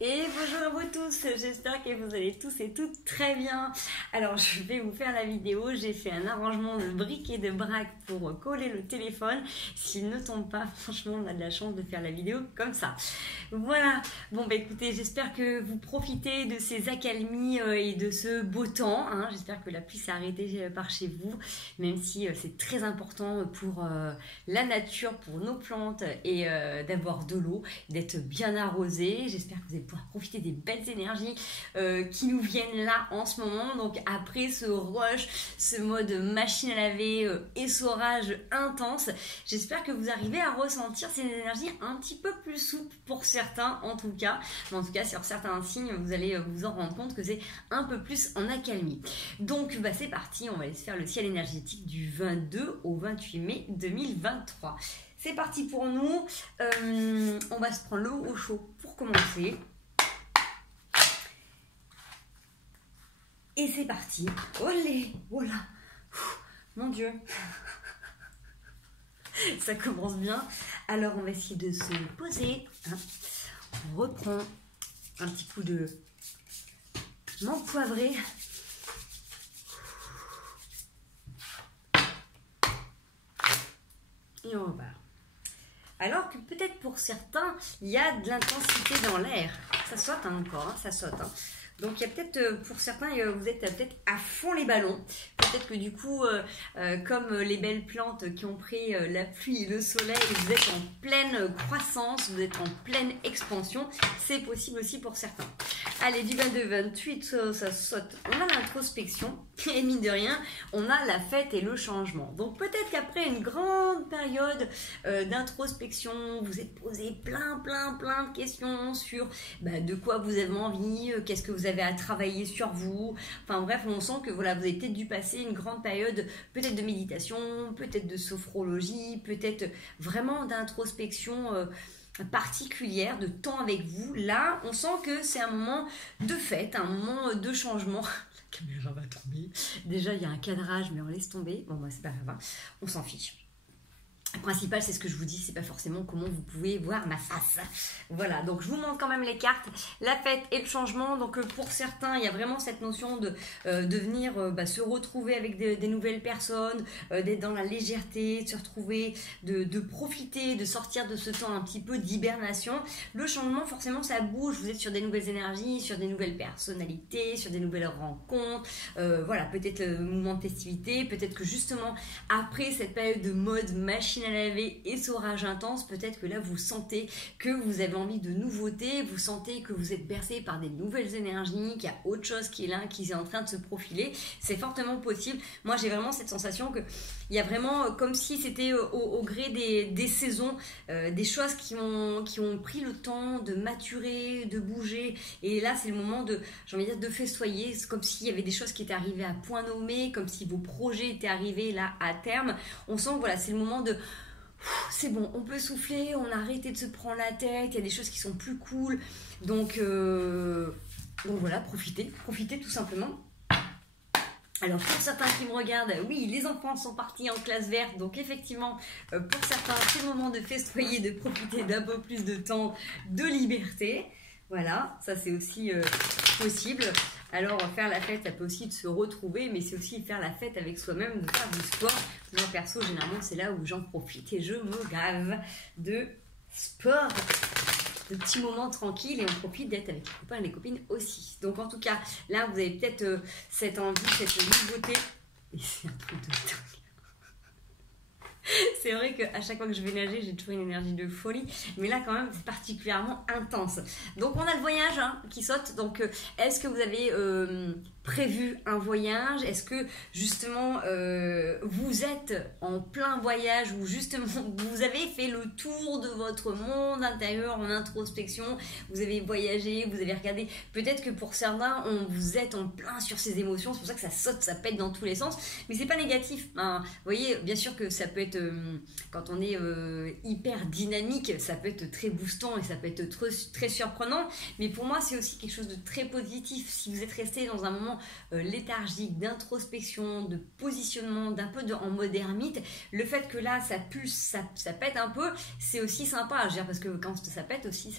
Et bonjour à vous tous, j'espère que vous allez tous et toutes très bien. Alors je vais vous faire la vidéo, j'ai fait un arrangement de briques et de braques pour coller le téléphone. S'il ne tombe pas, franchement on a de la chance de faire la vidéo comme ça. Voilà, bon bah écoutez, j'espère que vous profitez de ces accalmies et de ce beau temps. J'espère que la pluie s'est arrêtée par chez vous, même si c'est très important pour la nature, pour nos plantes et d'avoir de l'eau, d'être bien arrosé. J'espère que vous allez pouvoir profiter des belles énergies qui nous viennent là en ce moment. Donc après ce rush, ce mode machine à laver, essorage intense, j'espère que vous arrivez à ressentir ces énergies un petit peu plus souples pour certains en tout cas. Mais en tout cas sur certains signes, vous allez vous en rendre compte que c'est un peu plus en accalmie. Donc bah, c'est parti, on va aller se faire le ciel énergétique du 22 au 28 mai 2023. C'est parti pour nous. On va se prendre l'eau au chaud pour commencer. Et c'est parti. Olé, voilà. Mon Dieu. Ça commence bien. Alors, on va essayer de se poser. On reprend un petit coup de menthe poivrée. Et on repart. Alors que peut-être pour certains, il y a de l'intensité dans l'air. Ça saute encore, ça saute. Donc il y a peut-être, pour certains, vous êtes peut-être à fond les ballons. Peut-être que du coup, comme les belles plantes qui ont pris la pluie et le soleil, vous êtes en pleine croissance, vous êtes en pleine expansion. C'est possible aussi pour certains. Allez, du 22-28, ça saute. On a l'introspection et mine de rien, on a la fête et le changement. Donc peut-être qu'après une grande période d'introspection, vous êtes posé plein de questions sur de quoi vous avez envie, qu'est-ce que vous avez à travailler sur vous. Enfin bref, on sent que voilà, vous avez peut-être dû passer une grande période peut-être de méditation, peut-être de sophrologie, peut-être vraiment d'introspection particulière, de temps avec vous. Là, on sent que c'est un moment de fête, un moment de changement. La caméra va tomber. Déjà, il y a un cadrage, mais on laisse tomber. Bon, c'est pas grave, on s'en fiche. Le principal, c'est ce que je vous dis, c'est pas forcément comment vous pouvez voir ma face. Voilà, donc je vous montre quand même les cartes, la fête et le changement. Donc pour certains, il y a vraiment cette notion de venir se retrouver avec des nouvelles personnes, d'être dans la légèreté, de se retrouver, de profiter, de sortir de ce temps un petit peu d'hibernation. Le changement, forcément, ça bouge. Vous êtes sur des nouvelles énergies, sur des nouvelles personnalités, sur des nouvelles rencontres. Voilà, peut-être le mouvement de festivité, peut-être que justement, après cette période de mode machine à laver, essorage intense, peut-être que là vous sentez que vous avez envie de nouveautés, vous sentez que vous êtes bercé par des nouvelles énergies, qu'il y a autre chose qui est là, qui est en train de se profiler. C'est fortement possible. Moi j'ai vraiment cette sensation que il y a vraiment comme si c'était au gré des saisons, des choses qui ont pris le temps de maturer, de bouger, et là c'est le moment de, j'ai envie de dire, de festoyer. C'est comme s'il y avait des choses qui étaient arrivées à point nommé, comme si vos projets étaient arrivés là à terme. On sent que voilà, c'est le moment de c'est bon, on peut souffler, on a arrêté de se prendre la tête, il y a des choses qui sont plus cool. Donc voilà, profitez tout simplement. Alors pour certains qui me regardent, oui, les enfants sont partis en classe verte, donc effectivement, pour certains, c'est le moment de festoyer, de profiter d'un peu plus de temps de liberté. Voilà, ça c'est aussi possible. Alors faire la fête, ça peut aussi de se retrouver, mais c'est aussi faire la fête avec soi-même, de faire du sport. Moi perso, généralement, c'est là où j'en profite et je me gave de sport, de petits moments tranquilles, et on profite d'être avec les copains et les copines aussi. Donc en tout cas, là, vous avez peut-être cette envie, cette nouveauté, et c'est un truc de dingue. C'est vrai qu'à chaque fois que je vais nager, j'ai toujours une énergie de folie. Mais là, quand même, c'est particulièrement intense. Donc, on a le voyage qui saute. Donc, est-ce que vous avez prévu un voyage? Est-ce que, justement, vous êtes en plein voyage ou justement, vous avez fait le tour de votre monde intérieur en introspection? Vous avez voyagé, vous avez regardé. Peut-être que pour certains, vous êtes en plein sur ces émotions. C'est pour ça que ça saute, ça pète dans tous les sens. Mais c'est pas négatif. Vous voyez, bien sûr que ça peut être quand on est hyper dynamique, ça peut être très boostant et ça peut être très surprenant, mais pour moi c'est aussi quelque chose de très positif. Si vous êtes resté dans un moment moment léthargique, d'introspection, de positionnement, d'un peu en mode ermite, le fait que là ça pulse, ça pète un peu, c'est aussi sympa, je veux dire, parce que quand ça pète aussi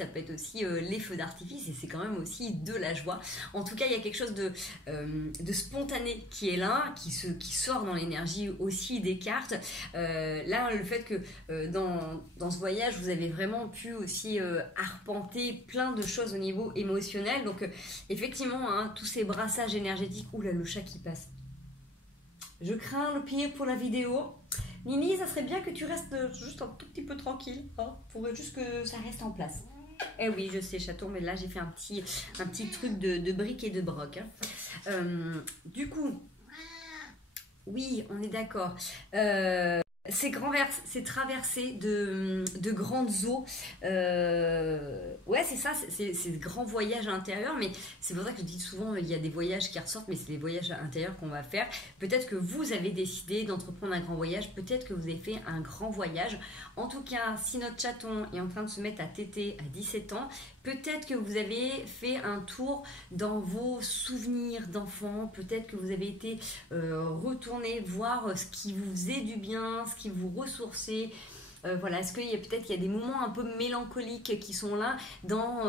les feux d'artifice et c'est quand même aussi de la joie. En tout cas, il y a quelque chose de spontané qui est là, qui sort dans l'énergie aussi des cartes. Là, le fait que dans ce voyage, vous avez vraiment pu aussi arpenter plein de choses au niveau émotionnel. Donc, effectivement, hein, tous ces brassages énergétiques. Oula, le chat qui passe. Je crains le pire pour la vidéo. Nini, ça serait bien que tu restes juste un tout petit peu tranquille, hein, pour juste que ça reste en place. Eh oui, je sais, chaton, mais là, j'ai fait un petit truc de briques et de broc. Hein. Du coup, oui, on est d'accord. C'est traversé de grandes eaux. Ouais, c'est ça, c'est ce grand voyage à l'intérieur. Mais c'est pour ça que je dis souvent, il y a des voyages qui ressortent, mais c'est des voyages à l'intérieur qu'on va faire. Peut-être que vous avez décidé d'entreprendre un grand voyage. Peut-être que vous avez fait un grand voyage. En tout cas, si notre chaton est en train de se mettre à téter à 17 ans, peut-être que vous avez fait un tour dans vos souvenirs d'enfants. Peut-être que vous avez été retourner voir ce qui vous faisait du bien, ce qui vous ressourçait. Voilà, est-ce qu'il y a peut-être des moments un peu mélancoliques qui sont là dans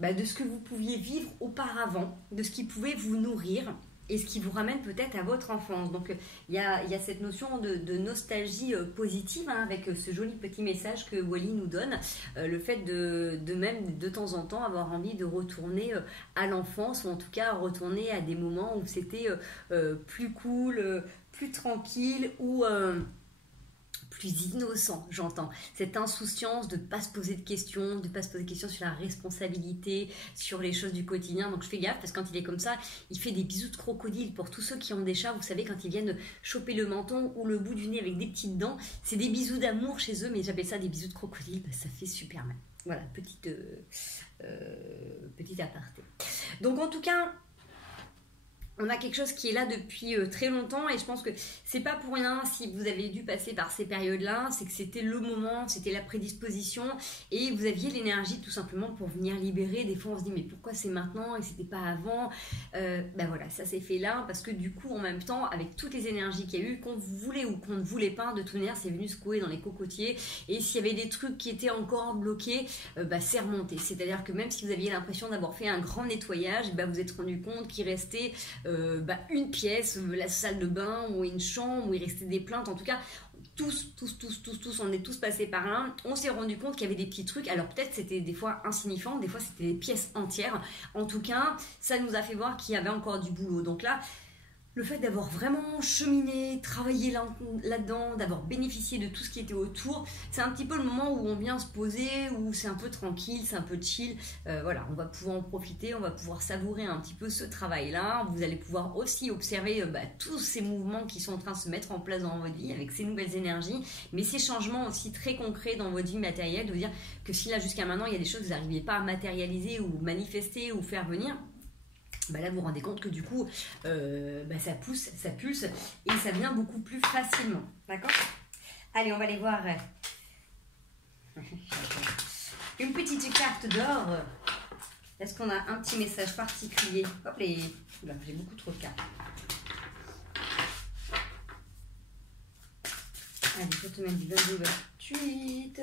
de ce que vous pouviez vivre auparavant, de ce qui pouvait vous nourrir et ce qui vous ramène peut-être à votre enfance. Donc il y a cette notion de nostalgie positive, hein, avec ce joli petit message que Wally nous donne, le fait de même de temps en temps avoir envie de retourner à l'enfance, ou en tout cas retourner à des moments où c'était plus cool, plus tranquille, ou plus innocent, j'entends. Cette insouciance de ne pas se poser de questions, sur la responsabilité, sur les choses du quotidien. Donc je fais gaffe parce que quand il est comme ça, il fait des bisous de crocodile. Pour tous ceux qui ont des chats, vous savez, quand ils viennent choper le menton ou le bout du nez avec des petites dents, c'est des bisous d'amour chez eux, mais j'appelle ça des bisous de crocodile, ça fait super mal. Voilà, petite aparté. Donc en tout cas, on a quelque chose qui est là depuis très longtemps, et je pense que c'est pas pour rien si vous avez dû passer par ces périodes-là, c'est que c'était le moment, c'était la prédisposition, et vous aviez l'énergie tout simplement pour venir libérer. Des fois on se dit mais pourquoi c'est maintenant et c'était pas avant. Voilà, ça s'est fait là parce que du coup en même temps, avec toutes les énergies qu'il y a eu, qu'on voulait ou qu'on ne voulait pas, de toute manière c'est venu secouer dans les cocotiers, et s'il y avait des trucs qui étaient encore bloqués, c'est remonté. C'est-à-dire que même si vous aviez l'impression d'avoir fait un grand nettoyage, vous êtes rendu compte qu'il restait une pièce, la salle de bain ou une chambre où il restait des plaintes. En tout cas, tous, on est tous passés par là. On s'est rendu compte qu'il y avait des petits trucs. Alors peut-être c'était des fois insignifiant, des fois c'était des pièces entières. En tout cas, ça nous a fait voir qu'il y avait encore du boulot. Donc là, le fait d'avoir vraiment cheminé, travaillé là-dedans, d'avoir bénéficié de tout ce qui était autour, c'est un petit peu le moment où on vient se poser, où c'est un peu tranquille, c'est un peu chill. Voilà, on va pouvoir en profiter, on va pouvoir savourer un petit peu ce travail-là. Vous allez pouvoir aussi observer tous ces mouvements qui sont en train de se mettre en place dans votre vie avec ces nouvelles énergies, mais ces changements aussi très concrets dans votre vie matérielle, de vous dire que si là jusqu'à maintenant il y a des choses que vous n'arriviez pas à matérialiser ou manifester ou faire venir, là vous vous rendez compte que du coup ça pousse, ça pulse et ça vient beaucoup plus facilement. D'accord? Allez, on va aller voir une petite carte d'or. Est-ce qu'on a un petit message particulier? Hop, j'ai beaucoup trop de cartes. Allez, je vais te mettre du 22-28.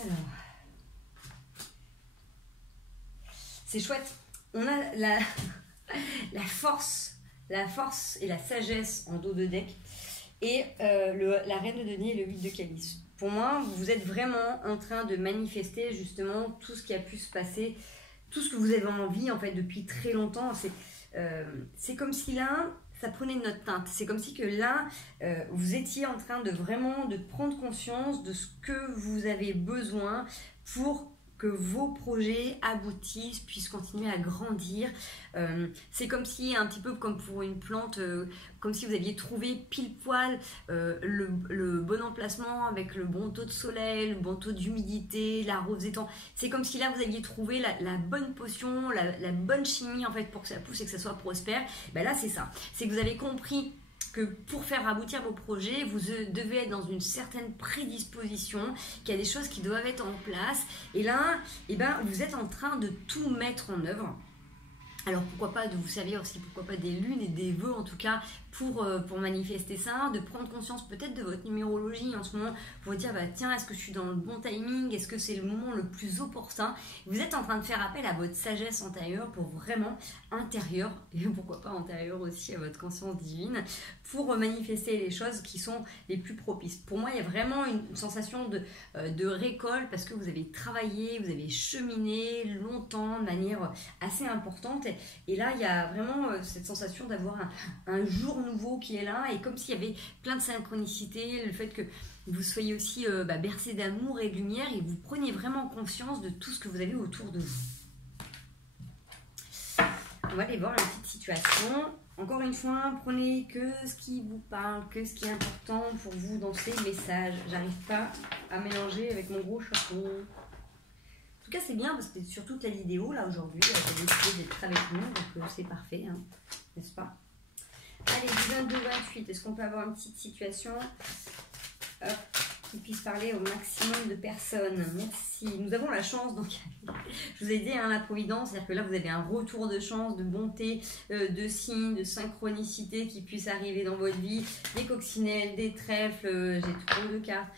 Alors, c'est chouette. On a la force et la sagesse en dos de deck, et la reine de denier et le 8 de calice. Pour moi, vous êtes vraiment en train de manifester justement tout ce qui a pu se passer, tout ce que vous avez envie en fait depuis très longtemps. C'est comme si là, ça prenait une autre teinte. C'est comme si que là, vous étiez en train de vraiment de prendre conscience de ce que vous avez besoin pour que vos projets aboutissent, puissent continuer à grandir. C'est comme si, un petit peu comme pour une plante, comme si vous aviez trouvé pile poil le bon emplacement avec le bon taux de soleil, le bon taux d'humidité, l'arrosé temps. C'est comme si là vous aviez trouvé la bonne potion, la bonne chimie en fait pour que ça pousse et que ça soit prospère. Là c'est ça, c'est que vous avez compris que pour faire aboutir vos projets, vous devez être dans une certaine prédisposition, qu'il y a des choses qui doivent être en place. Et là, vous êtes en train de tout mettre en œuvre. Alors pourquoi pas de vous servir aussi, pourquoi pas des lunes et des vœux en tout cas pour manifester ça, de prendre conscience peut-être de votre numérologie en ce moment pour vous dire bah, tiens, est-ce que je suis dans le bon timing, est-ce que c'est le moment le plus opportun. Vous êtes en train de faire appel à votre sagesse intérieure pour vraiment intérieure, et pourquoi pas antérieure aussi à votre conscience divine, pour manifester les choses qui sont les plus propices. Pour moi il y a vraiment une sensation de récolte parce que vous avez travaillé, vous avez cheminé longtemps de manière assez importante et là il y a vraiment cette sensation d'avoir un jour nouveau qui est là et comme s'il y avait plein de synchronicité, le fait que vous soyez aussi bercé d'amour et de lumière et vous preniez vraiment conscience de tout ce que vous avez autour de vous. On va aller voir une petite situation. Encore une fois, prenez que ce qui vous parle, que ce qui est important pour vous dans ces messages. J'arrive pas à mélanger avec mon gros chapeau. En tout cas, c'est bien parce que sur toute la vidéo, là, aujourd'hui, vous avez décidé d'être avec nous, donc c'est parfait, hein, n'est-ce pas? Allez, du 22-28, est-ce qu'on peut avoir une petite situation qui puisse parler au maximum de personnes? Merci. Nous avons la chance, donc je vous ai dit, hein, la providence, c'est-à-dire que là, vous avez un retour de chance, de bonté, de signes, de synchronicité qui puissent arriver dans votre vie, des coccinelles, des trèfles, j'ai trop de cartes,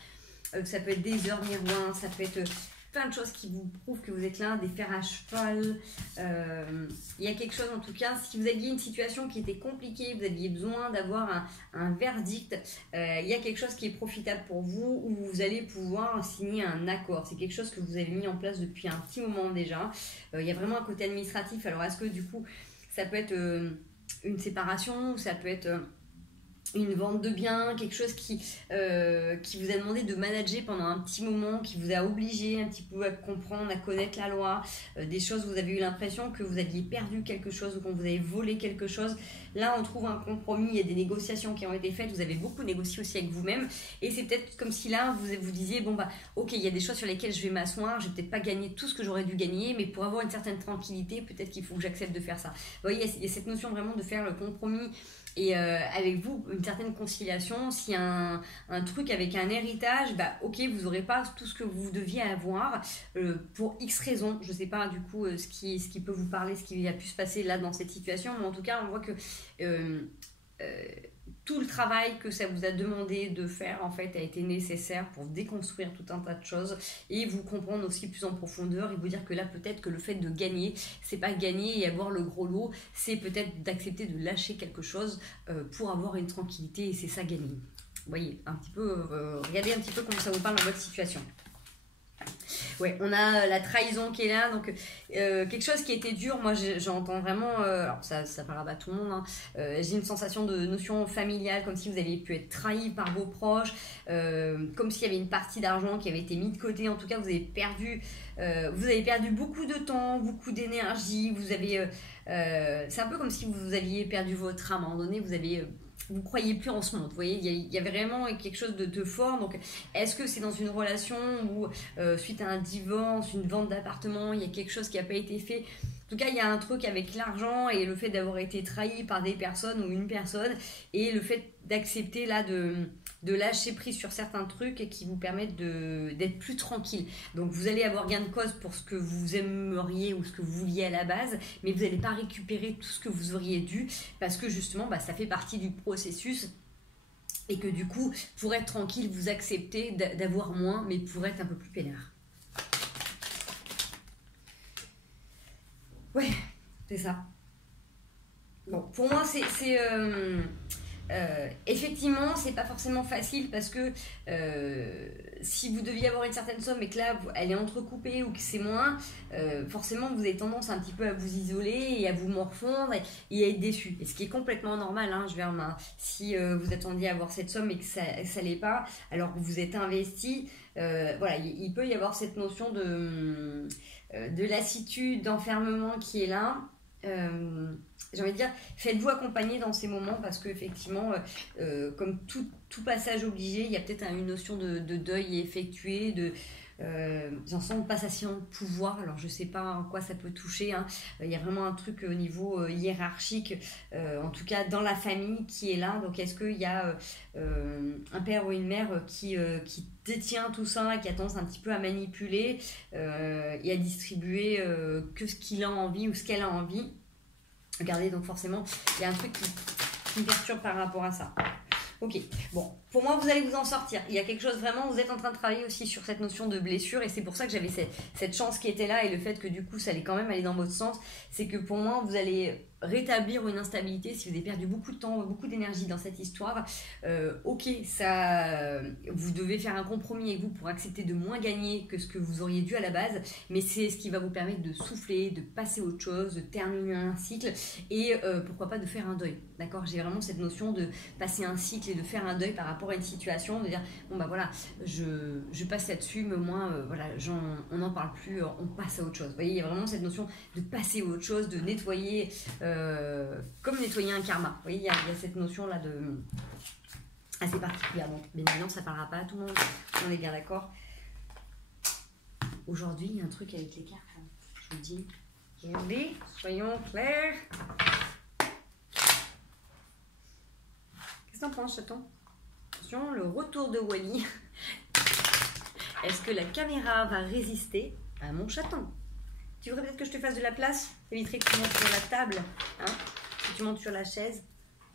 ça peut être des heures miroirs, ça peut être plein de choses qui vous prouvent que vous êtes là, des fers à cheval. Il y a quelque chose en tout cas, si vous aviez une situation qui était compliquée, vous aviez besoin d'avoir un verdict, il y a quelque chose qui est profitable pour vous où vous allez pouvoir signer un accord. C'est quelque chose que vous avez mis en place depuis un petit moment déjà. Il y a vraiment un côté administratif. Alors est-ce que du coup ça peut être une séparation ou ça peut être une vente de biens, quelque chose qui vous a demandé de manager pendant un petit moment, qui vous a obligé un petit peu à comprendre, à connaître la loi, des choses où vous avez eu l'impression que vous aviez perdu quelque chose ou qu'on vous avait volé quelque chose. Là, on trouve un compromis, il y a des négociations qui ont été faites, vous avez beaucoup négocié aussi avec vous-même et c'est peut-être comme si là, vous disiez, bon bah ok, il y a des choses sur lesquelles je vais m'asseoir, je vais peut-être pas gagner tout ce que j'aurais dû gagner, mais pour avoir une certaine tranquillité, peut-être qu'il faut que j'accepte de faire ça. Vous voyez, il y a cette notion vraiment de faire le compromis. Et avec vous, une certaine conciliation, s'il y a un truc avec un héritage, bah ok, vous n'aurez pas tout ce que vous deviez avoir pour X raisons. Je ne sais pas du coup ce qui peut vous parler, ce qui a pu se passer là dans cette situation, mais en tout cas, on voit que tout le travail que ça vous a demandé de faire en fait a été nécessaire pour déconstruire tout un tas de choses et vous comprendre aussi plus en profondeur et vous dire que là peut-être que le fait de gagner, c'est pas gagner et avoir le gros lot, c'est peut-être d'accepter de lâcher quelque chose pour avoir une tranquillité et c'est ça gagner. Vous voyez, un petit peu, regardez un petit peu comment ça vous parle dans votre situation. Ouais, on a la trahison qui est là, donc quelque chose qui était dur, moi j'entends vraiment, alors ça parlera pas à tout le monde, hein, j'ai une sensation de notion familiale, comme si vous aviez pu être trahi par vos proches, comme s'il y avait une partie d'argent qui avait été mise de côté, en tout cas vous avez perdu beaucoup de temps, beaucoup d'énergie, c'est un peu comme si vous aviez perdu votre âme, à un moment donné vous croyez plus en ce monde, vous voyez, il y avait vraiment quelque chose de fort. Donc est-ce que c'est dans une relation où suite à un divorce, une vente d'appartement, il y a quelque chose qui n'a pas été fait? En tout cas, il y a un truc avec l'argent et le fait d'avoir été trahi par des personnes ou une personne et le fait d'accepter là de lâcher prise sur certains trucs qui vous permettent d'être plus tranquille. Donc vous allez avoir gain de cause pour ce que vous aimeriez ou ce que vous vouliez à la base, mais vous n'allez pas récupérer tout ce que vous auriez dû parce que justement ça fait partie du processus et que du coup pour être tranquille vous acceptez d'avoir moins mais pour être un peu plus peinard. Ouais, c'est ça. Bon, pour moi c'est effectivement, c'est pas forcément facile parce que si vous deviez avoir une certaine somme et que là elle est entrecoupée ou que c'est moins, forcément vous avez tendance un petit peu à vous isoler et à vous morfondre et à être déçu. Et ce qui est complètement normal, hein, si vous attendiez à avoir cette somme et que ça l'est pas, alors que vous êtes investi, voilà, il peut y avoir cette notion de lassitude, d'enfermement qui est là. J'ai envie de dire, faites-vous accompagner dans ces moments parce qu'effectivement, comme tout passage obligé, il y a peut-être une notion de deuil effectué, un sens de passation de pouvoir. Alors je sais pas en quoi ça peut toucher, hein. Il y a vraiment un truc au niveau hiérarchique, en tout cas dans la famille qui est là. Donc est-ce qu'il y a un père ou une mère qui détient tout ça et qui a tendance un petit peu à manipuler et à distribuer que ce qu'il a envie ou ce qu'elle a envie? Regardez, donc forcément, il y a un truc qui me perturbe par rapport à ça. Ok, bon, pour moi, vous allez vous en sortir. Il y a quelque chose vraiment, vous êtes en train de travailler aussi sur cette notion de blessure, et c'est pour ça que j'avais cette chance qui était là, et le fait que du coup, ça allait quand même aller dans votre sens, c'est que pour moi, vous allez rétablir une instabilité si vous avez perdu beaucoup de temps, beaucoup d'énergie dans cette histoire. Ok, ça, vous devez faire un compromis avec vous pour accepter de moins gagner que ce que vous auriez dû à la base, mais c'est ce qui va vous permettre de souffler, de passer à autre chose, de terminer un cycle, et pourquoi pas de faire un deuil. D'accord, j'ai vraiment cette notion de passer un cycle et de faire un deuil par rapport à une situation, de dire bon bah voilà, je passe là-dessus, mais au moins voilà, on n'en parle plus, on passe à autre chose. Vous voyez, il y a vraiment cette notion de passer à autre chose, de nettoyer, comme nettoyer un karma. Vous voyez, il y a cette notion là de assez particulière. Donc bien évidemment, ça ne parlera pas à tout le monde. On est bien d'accord. Aujourd'hui, il y a un truc avec les cartes. Je vous dis, soyons clairs. Qu'est-ce que t'en penses, chaton? Attention, le retour de Wally. Est-ce que la caméra va résister à mon chaton? Tu voudrais peut-être que je te fasse de la place? Ça éviterait que tu montes sur la table, hein? Que tu montes sur la chaise,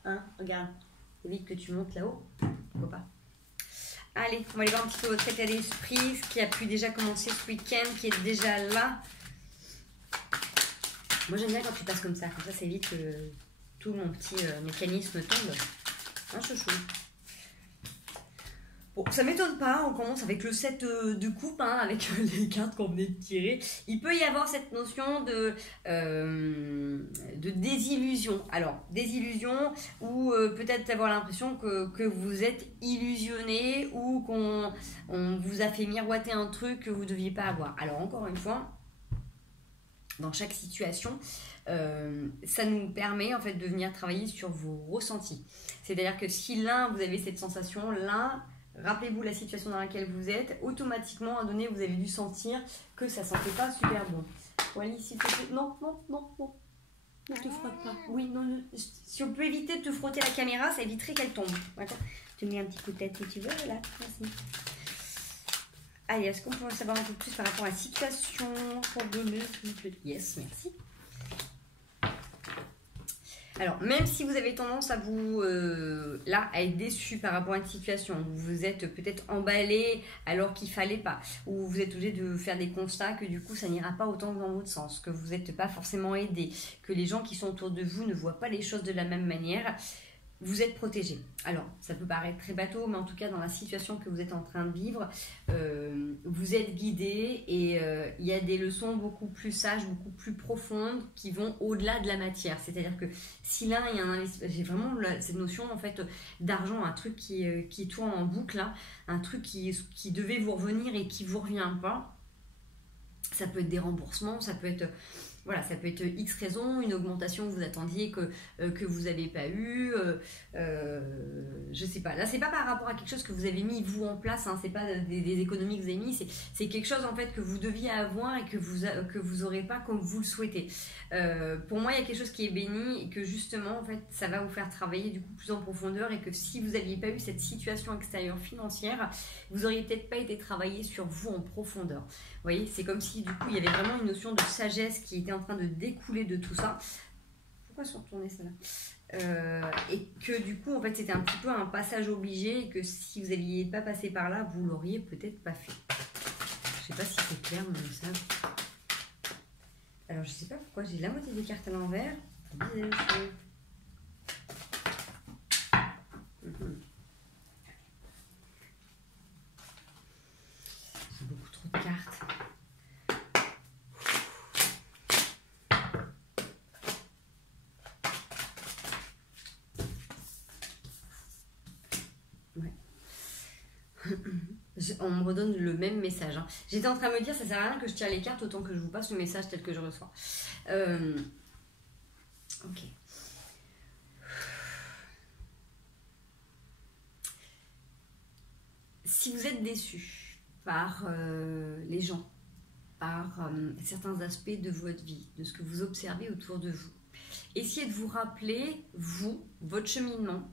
hein? Regarde, évite que tu montes là-haut. Pourquoi pas? Allez, on va aller voir un petit peu votre état d'esprit, ce qui a pu déjà commencer ce week-end, qui est déjà là. Moi, j'aime bien quand tu passes comme ça ça évite que tout mon petit mécanisme tombe. Un chouchou. Bon, ça m'étonne pas, on commence avec le set de coupe, hein, avec les cartes qu'on venait de tirer. Il peut y avoir cette notion de désillusion. Alors, désillusion ou peut-être avoir l'impression que vous êtes illusionné ou qu'on vous a fait miroiter un truc que vous ne deviez pas avoir. Alors, encore une fois, dans chaque situation, ça nous permet en fait de venir travailler sur vos ressentis. C'est-à-dire que si l'un, vous avez cette sensation, l'un... Rappelez-vous la situation dans laquelle vous êtes, automatiquement, à un donné, vous avez dû sentir que ça ne sentait pas super bon. Wally, s'il te plaît. Non, non, non, non. Ne te frotte pas. Oui, non, non. Si on peut éviter de te frotter la caméra, ça éviterait qu'elle tombe. D'accord? Tu me mets un petit coup de tête si tu veux, là. Merci. Allez, est-ce qu'on peut en savoir un peu plus par rapport à la situation pour donner, s'il vous plaît? Yes, merci. Alors, même si vous avez tendance à vous, là, à être déçu par rapport à une situation, où vous êtes peut-être emballé alors qu'il fallait pas, où vous êtes obligé de faire des constats que du coup, ça n'ira pas autant dans votre sens, que vous n'êtes pas forcément aidé, que les gens qui sont autour de vous ne voient pas les choses de la même manière, vous êtes protégé. Alors, ça peut paraître très bateau, mais en tout cas, dans la situation que vous êtes en train de vivre, vous êtes guidé et il y a des leçons beaucoup plus sages, beaucoup plus profondes qui vont au-delà de la matière. C'est-à-dire que si là, il y a un j'ai vraiment cette notion en fait d'argent, un truc qui tourne en boucle, là, un truc qui devait vous revenir et qui ne vous revient pas. Ça peut être des remboursements, ça peut être... Voilà, ça peut être X raison, une augmentation que vous attendiez que vous n'avez pas eu, je sais pas. Là, c'est pas par rapport à quelque chose que vous avez mis vous en place, hein, c'est pas des économies que vous avez mis, c'est quelque chose en fait que vous deviez avoir et que vous aurez pas comme vous le souhaitez. Pour moi, il y a quelque chose qui est béni et que justement, en fait, ça va vous faire travailler du coup plus en profondeur et que si vous n'aviez pas eu cette situation extérieure financière, vous auriez peut-être pas été travaillé sur vous en profondeur. Vous voyez, c'est comme si du coup, il y avait vraiment une notion de sagesse qui était en train de découler de tout ça. Pourquoi se retourner celle-là et que du coup, en fait, c'était un petit peu un passage obligé et que si vous n'aviez pas passé par là, vous l'auriez peut-être pas fait. Je sais pas si c'est clair mon message. Alors, je sais pas pourquoi j'ai la moitié des cartes à l'envers. J'ai beaucoup trop de cartes. On me redonne le même message. Hein. J'étais en train de me dire, ça sert à rien que je tire les cartes autant que je vous passe le message tel que je reçois. Ok. Si vous êtes déçu par les gens, par certains aspects de votre vie, de ce que vous observez autour de vous, essayez de vous rappeler, vous, votre cheminement,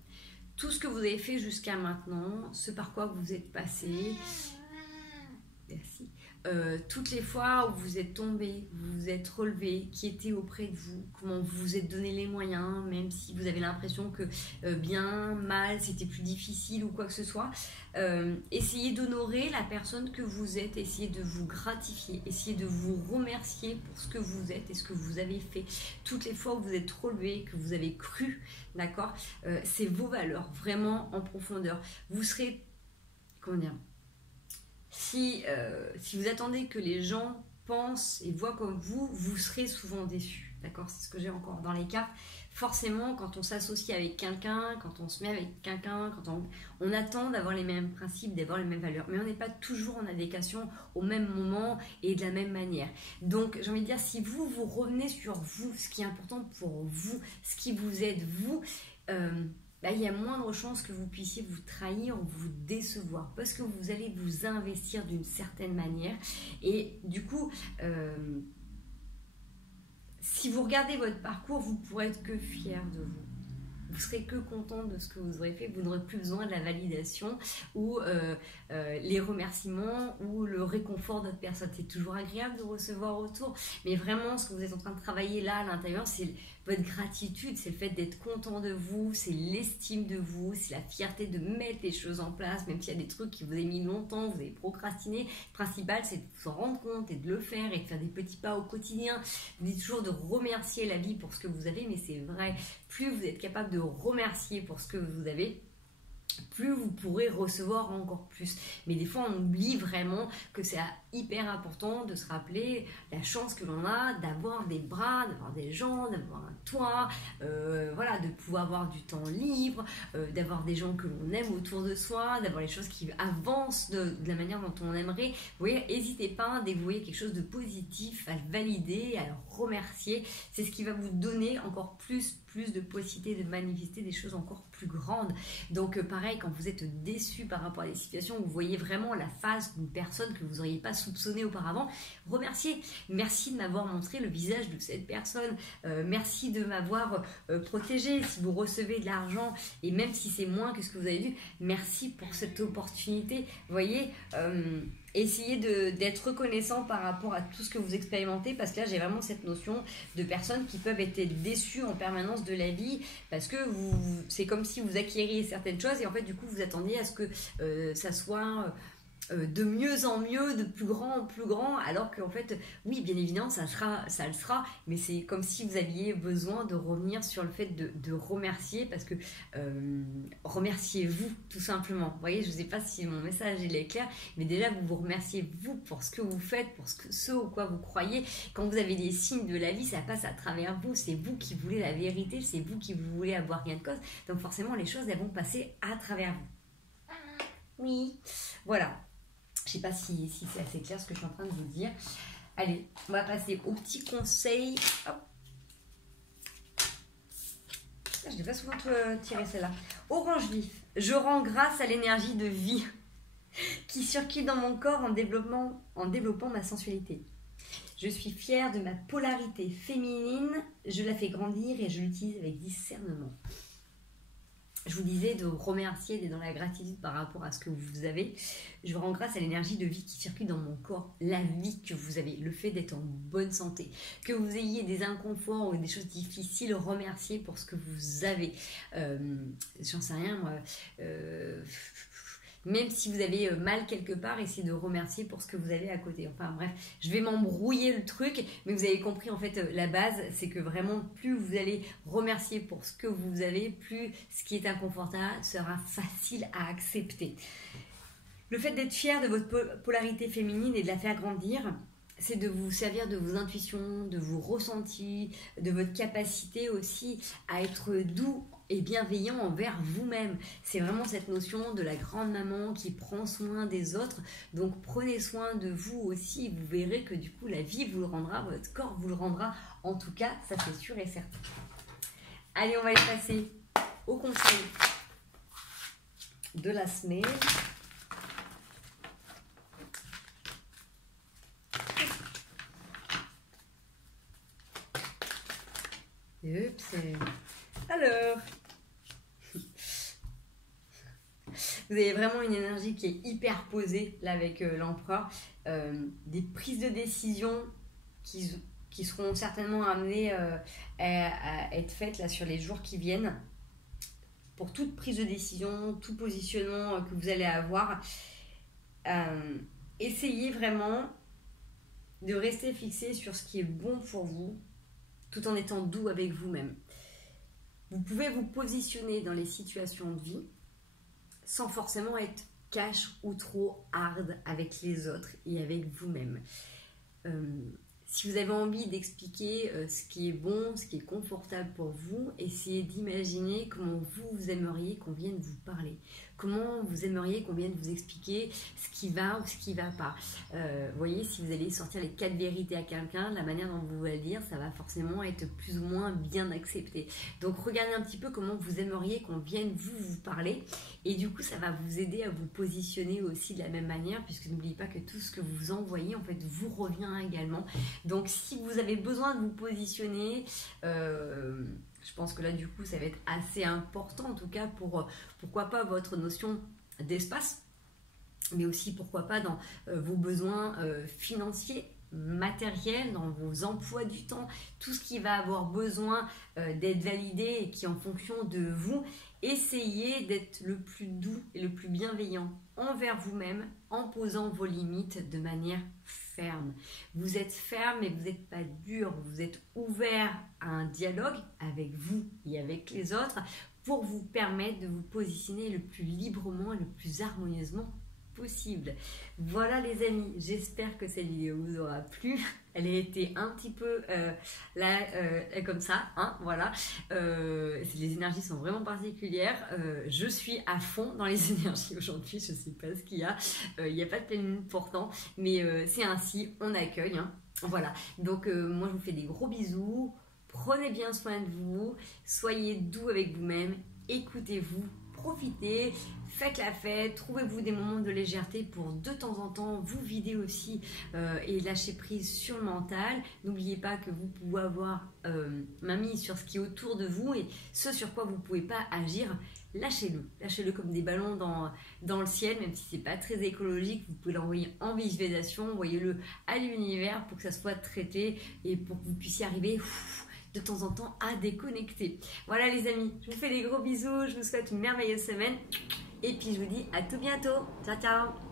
tout ce que vous avez fait jusqu'à maintenant, ce par quoi vous êtes passé, merci, toutes les fois où vous êtes tombé, vous vous êtes relevé, qui était auprès de vous, comment vous vous êtes donné les moyens, même si vous avez l'impression que bien, mal, c'était plus difficile ou quoi que ce soit. Essayez d'honorer la personne que vous êtes, essayez de vous gratifier, essayez de vous remercier pour ce que vous êtes et ce que vous avez fait. Toutes les fois où vous êtes relevé, que vous avez cru, d'accord, c'est vos valeurs, vraiment en profondeur. Vous serez, comment dire, si vous attendez que les gens pensent et voient comme vous, vous serez souvent déçus. D'accord, c'est ce que j'ai encore dans les cartes. Forcément, quand on s'associe avec quelqu'un, quand on se met avec quelqu'un, quand on attend d'avoir les mêmes principes, d'avoir les mêmes valeurs. Mais on n'est pas toujours en adéquation au même moment et de la même manière. Donc, j'ai envie de dire, si vous revenez sur vous, ce qui est important pour vous, ce qui vous aide, vous... il y a moindre chance que vous puissiez vous trahir ou vous décevoir parce que vous allez vous investir d'une certaine manière et du coup si vous regardez votre parcours, vous pourrez être que fier de vous. Vous serez que content de ce que vous aurez fait, vous n'aurez plus besoin de la validation ou les remerciements ou le réconfort d'autres personnes. C'est toujours agréable de recevoir autour, mais vraiment ce que vous êtes en train de travailler là à l'intérieur, c'est votre gratitude, c'est le fait d'être content de vous, c'est l'estime de vous, c'est la fierté de mettre les choses en place, même s'il y a des trucs qui vous avez mis longtemps, vous avez procrastiné. Le principal, c'est de s'en rendre compte et de le faire et de faire des petits pas au quotidien. Vous dites toujours de remercier la vie pour ce que vous avez, mais c'est vrai, plus vous êtes capable de remercier pour ce que vous avez, plus vous pourrez recevoir encore plus. Mais des fois, on oublie vraiment que c'est hyper important de se rappeler la chance que l'on a d'avoir des bras, d'avoir des gens, d'avoir un toit, voilà, de pouvoir avoir du temps libre, d'avoir des gens que l'on aime autour de soi, d'avoir les choses qui avancent de la manière dont on aimerait. Vous voyez, n'hésitez pas, dès que vous voyez quelque chose de positif, à le valider, à le remercier. C'est ce qui va vous donner encore plus de possibilités de manifester des choses encore plus grandes. Donc pareil, quand vous êtes déçu par rapport à des situations où vous voyez vraiment la face d'une personne que vous n'auriez pas soupçonnée auparavant, remerciez. Merci de m'avoir montré le visage de cette personne. Merci de m'avoir protégé. Si vous recevez de l'argent, et même si c'est moins que ce que vous avez vu, merci pour cette opportunité. Vous voyez, essayez d'être reconnaissant par rapport à tout ce que vous expérimentez, parce que là j'ai vraiment cette notion de personnes qui peuvent être déçues en permanence de la vie parce que c'est comme si vous acquériez certaines choses et en fait du coup vous attendiez à ce que ça soit de mieux en mieux, de plus grand en plus grand, alors qu'en fait, oui, bien évidemment, ça le sera, mais c'est comme si vous aviez besoin de revenir sur le fait de remercier, parce que remerciez-vous, tout simplement. Vous voyez, je ne sais pas si mon message il est clair, mais déjà, vous vous remerciez, vous, pour ce que vous faites, pour ce au quoi vous croyez. Quand vous avez des signes de la vie, ça passe à travers vous, c'est vous qui voulez la vérité, c'est vous qui voulez avoir gain de cause, donc forcément, les choses, elles vont passer à travers vous. Oui, voilà. Je ne sais pas si c'est assez clair ce que je suis en train de vous dire. Allez, on va passer au petit conseil. Hop. Je n'ai pas souvent tiré celle-là. Orange vif. Je rends grâce à l'énergie de vie qui circule dans mon corps en développant ma sensualité. Je suis fière de ma polarité féminine. Je la fais grandir et je l'utilise avec discernement. Je vous disais de remercier, d'être dans la gratitude par rapport à ce que vous avez. Je vous rends grâce à l'énergie de vie qui circule dans mon corps, la vie que vous avez, le fait d'être en bonne santé, que vous ayez des inconforts ou des choses difficiles, remerciez pour ce que vous avez. J'en sais rien, moi. Même si vous avez mal quelque part, essayez de remercier pour ce que vous avez à côté. Enfin bref, je vais m'embrouiller le truc, mais vous avez compris en fait la base, c'est que vraiment plus vous allez remercier pour ce que vous avez, plus ce qui est inconfortable sera facile à accepter. Le fait d'être fier de votre polarité féminine et de la faire grandir, c'est de vous servir de vos intuitions, de vos ressentis, de votre capacité aussi à être doux et bienveillant envers vous-même. C'est vraiment cette notion de la grande maman qui prend soin des autres. Donc prenez soin de vous aussi. Vous verrez que du coup la vie vous le rendra, votre corps vous le rendra. En tout cas, ça c'est sûr et certain. Allez, on va y passer au conseil de la semaine. Oups. Alors, Vous avez vraiment une énergie qui est hyper posée là avec l'empereur. Des prises de décision qui seront certainement amenées à être faites là sur les jours qui viennent. Pour toute prise de décision, tout positionnement que vous allez avoir, essayez vraiment de rester fixé sur ce qui est bon pour vous, tout en étant doux avec vous-même. Vous pouvez vous positionner dans les situations de vie sans forcément être cash ou trop hard avec les autres et avec vous-même. Si vous avez envie d'expliquer ce qui est bon, ce qui est confortable pour vous, essayez d'imaginer comment vous aimeriez qu'on vienne vous parler. Comment vous aimeriez qu'on vienne vous expliquer ce qui va ou ce qui ne va pas. Vous voyez, si vous allez sortir les 4 vérités à quelqu'un, la manière dont vous allez le dire, ça va forcément être plus ou moins bien accepté. Donc regardez un petit peu comment vous aimeriez qu'on vienne vous parler. Et du coup, ça va vous aider à vous positionner aussi de la même manière, puisque n'oubliez pas que tout ce que vous envoyez, en fait, vous revient également. Donc si vous avez besoin de vous positionner, je pense que là du coup ça va être assez important en tout cas pour pourquoi pas votre notion d'espace, mais aussi pourquoi pas dans vos besoins financiers, matériels, dans vos emplois du temps, tout ce qui va avoir besoin d'être validé et qui en fonction de vous, essayez d'être le plus doux et le plus bienveillant envers vous-même en posant vos limites de manière ferme. Vous êtes ferme mais vous n'êtes pas dur, vous êtes ouvert à un dialogue avec vous et avec les autres pour vous permettre de vous positionner le plus librement et le plus harmonieusement possible. Voilà les amis, j'espère que cette vidéo vous aura plu. Elle a été un petit peu comme ça, hein, voilà. Les énergies sont vraiment particulières. Je suis à fond dans les énergies aujourd'hui, je ne sais pas ce qu'il y a. Il n'y a pas de pleine lune pourtant, mais c'est ainsi, on accueille. Hein. Voilà, donc moi je vous fais des gros bisous. Prenez bien soin de vous, soyez doux avec vous-même, écoutez-vous, profitez, faites la fête, trouvez-vous des moments de légèreté pour de temps en temps vous vider aussi et lâcher prise sur le mental. N'oubliez pas que vous pouvez avoir main mise sur ce qui est autour de vous et ce sur quoi vous ne pouvez pas agir. Lâchez-le comme des ballons dans le ciel, même si c'est pas très écologique, vous pouvez l'envoyer en visualisation, envoyez-le à l'univers pour que ça soit traité et pour que vous puissiez arriver de temps en temps à déconnecter. Voilà les amis, je vous fais des gros bisous, je vous souhaite une merveilleuse semaine et puis je vous dis à tout bientôt. Ciao ciao.